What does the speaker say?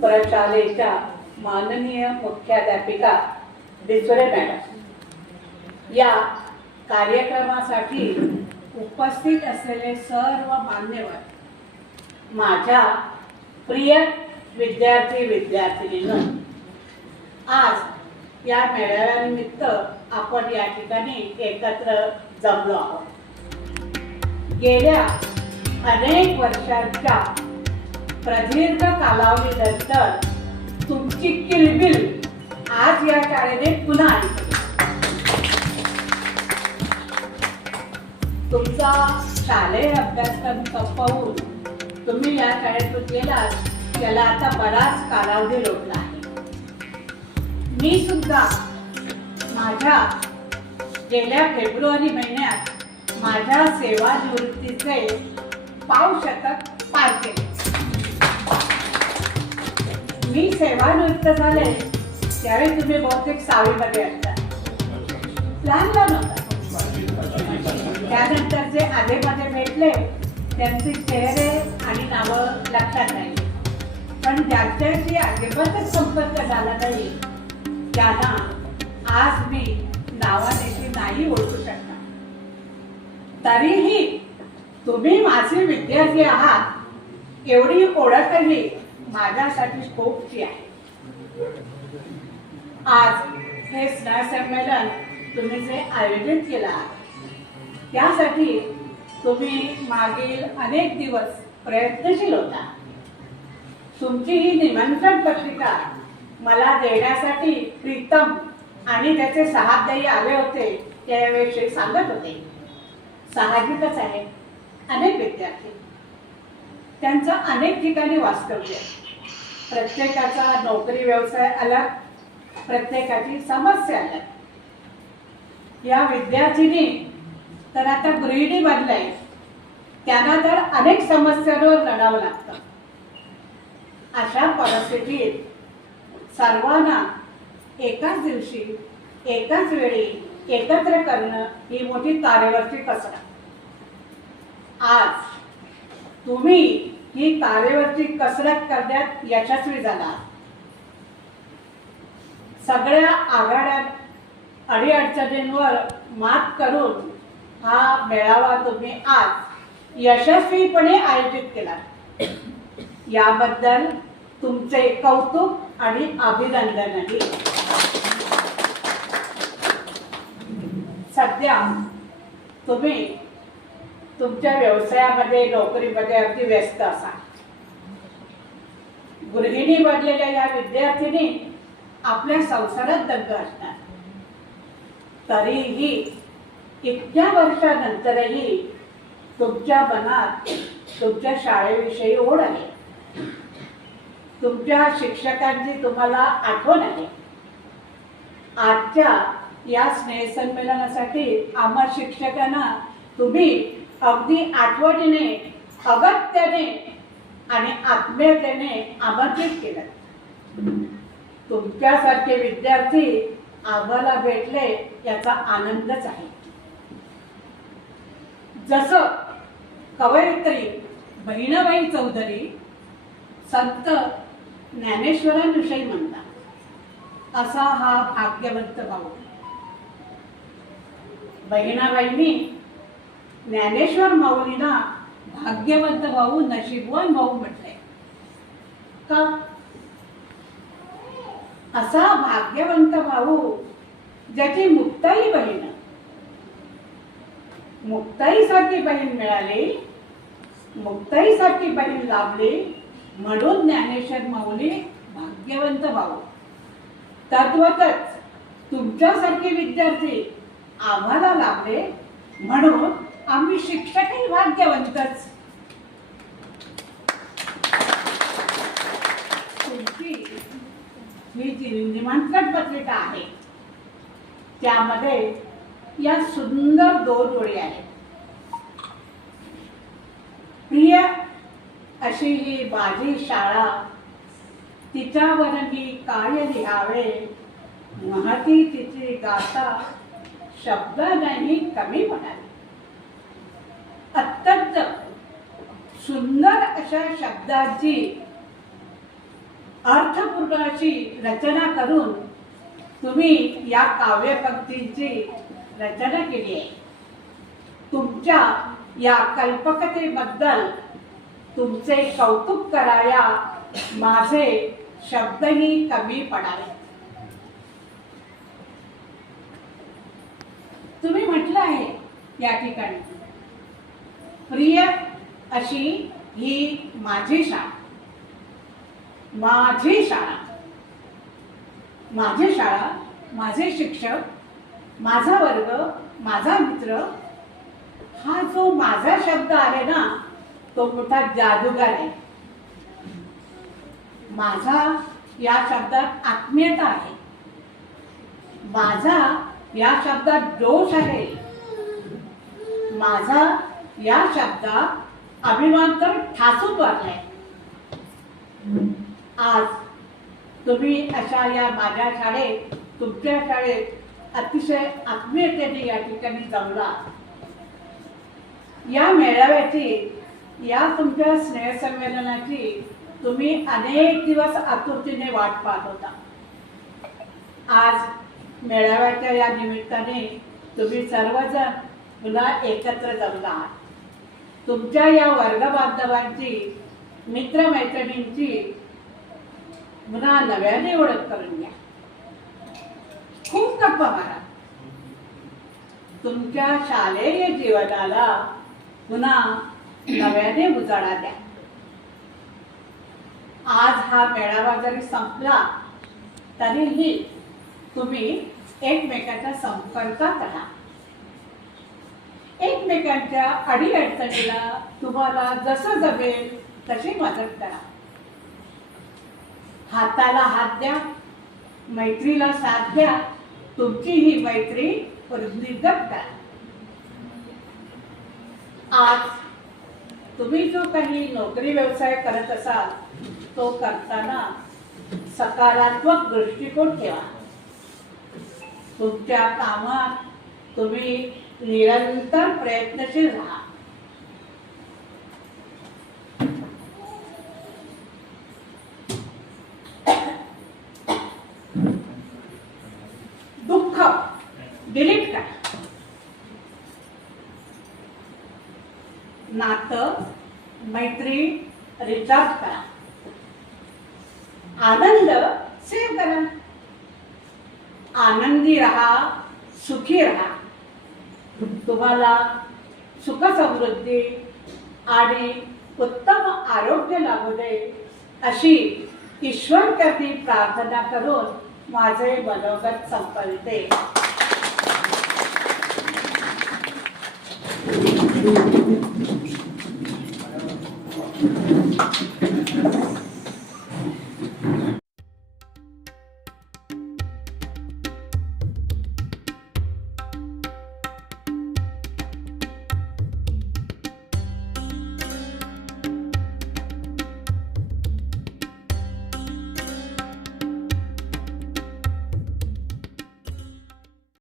प्रशालेच्या माननीय मुख्याध्यापिका डिसोरे मॅडम, या कार्यक्रमासाठी उपस्थित असलेले सर्व मान्यवर, माझ्या प्रिय विद्यार्थी विद्यार्थिनींनो, आज या मेळाव्यानिमित्त आपण या ठिकाणी एकत्र जमलो आहोत. गेल्या अनेक वर्षांच्या प्रदीर्घ कालावधीनंतर तुमची किलबिल आज या शाळेने पुन्हा आली. तुमचा शालेय अभ्यासक्रम संपवून तुम्ही या शाळेतून गेलात, त्याला आता बराच कालावधी लोटला आहे. मी सुद्धा माझ्या गेल्या फेब्रुवारी महिन्यात माझ्या सेवानिवृत्तीचे पावशतक पार केले. मी सेवानिवृत्त झाले त्यावेळी तुम्ही बहुतेक 6वीमध्ये असता, लहान लहान होता. त्यानंतर जे आधेमध्ये भेटले त्यांचे चेहरे आणि नावं लक्षात नाही, पण ज्यांच्याशी अजिबातच संपर्क झाला नाही त्यांना आज मी नावानेशी नाही ओळखू शकणार. तरीही तुम्ही माझे विद्यार्थी आहात एवढी ओळखही माझ्यासाठी खूपची आहे. आज हे स्नेहसंमेलन तुम्ही जे आयोजित केलं आहे त्यासाठी तुम्ही मागील अनेक दिवस प्रयत्नशील होता. तुमची ही निमंत्रण पत्रिका मला देण्यासाठी प्रीतम आणि त्याचे सहाध्यायी आले होते, त्याविषयी सांगत होते. साहजिकच आहे, अनेक विद्यार्थी, त्यांचं अनेक ठिकाणी वास्तव्य, प्रत्येकाचा नोकरी व्यवसाय अलग, प्रत्येकाची समस्या अलग. या विद्यार्थिनी तर आता गृहिणी बनलाय, त्यांना तर अनेक समस्यांवर लढावं लागतं. अशा परिस्थितीत सर्वांना एकाच दिवशी एकाच वेळी एकत्र करणं ही मोठी तारेवरची कसरत. आज तुम्ही ही तारेवरची कसरत करण्यात यशस्वी झाला. सगळ्या आघाड्यात अडीअडचणींवर मात करून हा मेळावा तुम्ही आज यशस्वीपणे आयोजित केला, याबद्दल तुमचे कौतुक आणि अभिनंदनही. सध्या तुम्ही तुमच्या व्यवसायामध्ये नोकरीमध्ये अगदी व्यस्त असाल. गृहिणी बनलेल्या या विद्यार्थिनी आपल्या संसारात दंग असतात. तरीही इतक्या वर्षानंतरही तुमच्या मनात तुमच्या शाळेविषयी ओढ आहे, तुमच्या शिक्षकांची तुम्हाला आठवण आहे. आजच्या या स्नेहसंमेलनासाठी आम्हा शिक्षकांना तुम्ही अगदी आठवणीने, अगत्याने आणि आत्मीयतेने आमंत्रित केलं. तुमच्यासारखे विद्यार्थी आम्हाला भेटले याचा आनंदच आहे. जसं कवयित्री बहिणाबाई चौधरी संत ज्ञानेश्वरांविषयी म्हणतात, असा हा भाग्यवंत भाऊ. बहिणाबाईंनी ज्ञानेश्वर माऊलींना भाग्यवंत भाऊ, नशीबवान भाऊ म्हटले. का? असा भाग्यवंत भाऊ ज्याची मुक्ताई बहीण, मुक्ताईसारखी बहीण मिळाली, मुक्ताईसारखी बहीण लाभली, म्हणून ज्ञानेश्वर माऊली भाग्यवंत भाऊ. तद्वतच तुमच्यासारखे विद्यार्थी आम्हाला लाभले, म्हणून आम्ही शिक्षकही भाग्यवंतच. तुमची ही जी निमंत्रण पत्रिका आहे त्यामध्ये या सुंदर 2 ओळी आहेत. प्रिय अशी ही माझी शाळा, तिच्यावर मी काय लिहावे, महती तिची गाथा, शब्द नाही कमी म्हणाले. अत्यंत सुंदर अशा शब्दांची अर्थपूर्ण अशी रचना करून तुम्ही या काव्यपंक्तींची रचना केली आहे. तुमच्या या कल्पकतेबद्दल तुमचे कौतुक कराया माझे शब्दही कमी पडावे. तुम्ही म्हटलं आहे या ठिकाणी, प्रिय अशी ही माझी शाळा, माझी शाळा, माझी शाळा, माझे शिक्षक, माझा वर्ग, माझा मित्र. हा जो माझा शब्द आहे ना, तो मोठा जादूगार आहे. माझा या शब्दात आत्मीयता आहे. माझा या शब्दात जोश आहे. माझा या शब्दात अभिमान तर ठासून वाटलाय. आज तुम्ही अशा या माझ्या शाळेत, तुमच्या शाळेत अतिशय आत्मीयतेने या ठिकाणी जमला. या मेळाव्याची, या तुमच्या स्नेहसंमेलनाची तुम्ही अनेक दिवस आतुरतेने वाट पाहत होता. आज मेळाव्याच्या या निमित्ताने तुम्ही सर्वजण पुन्हा एकत्र जमला आहात. तुमच्या या वर्ग बांधवांची, मित्रमैत्रिणींची पुन्हा नव्याने ओळख करून घ्या. खूप गप्पा मारा. तुमच्या शालेय जीवनाला पुन्हा नव्याने उजाळा द्या. आज हा मेळावा जरी संपला तरीही तुम्ही एकमेकांच्या संपर्कात राहा. एकमेकांच्या अडीअडचणीला तुम्हाला जसं जमेल तशी मदत करा. हाताला हात द्या, मैत्रीला साथ द्या. तुमची ही मैत्री वृद्धिंगत करा. आज तुम्ही जो काही नोकरी व्यवसाय करत असाल तो करताना सकारात्मक दृष्टिकोन ठेवा. तुमच्या कामात तुम्ही निरंतर प्रयत्नशील राहा. दुःख डिलीट करा. नातं, मैत्री रिचार्ज करा. आनंद सेव करा. आनंदी राहा, सुखी राहा. तुम्हाला सुख समृद्धी आणि उत्तम आरोग्य लाभू दे अशी ईश्वरकरती प्रार्थना करून माझे मनोगत संपवते.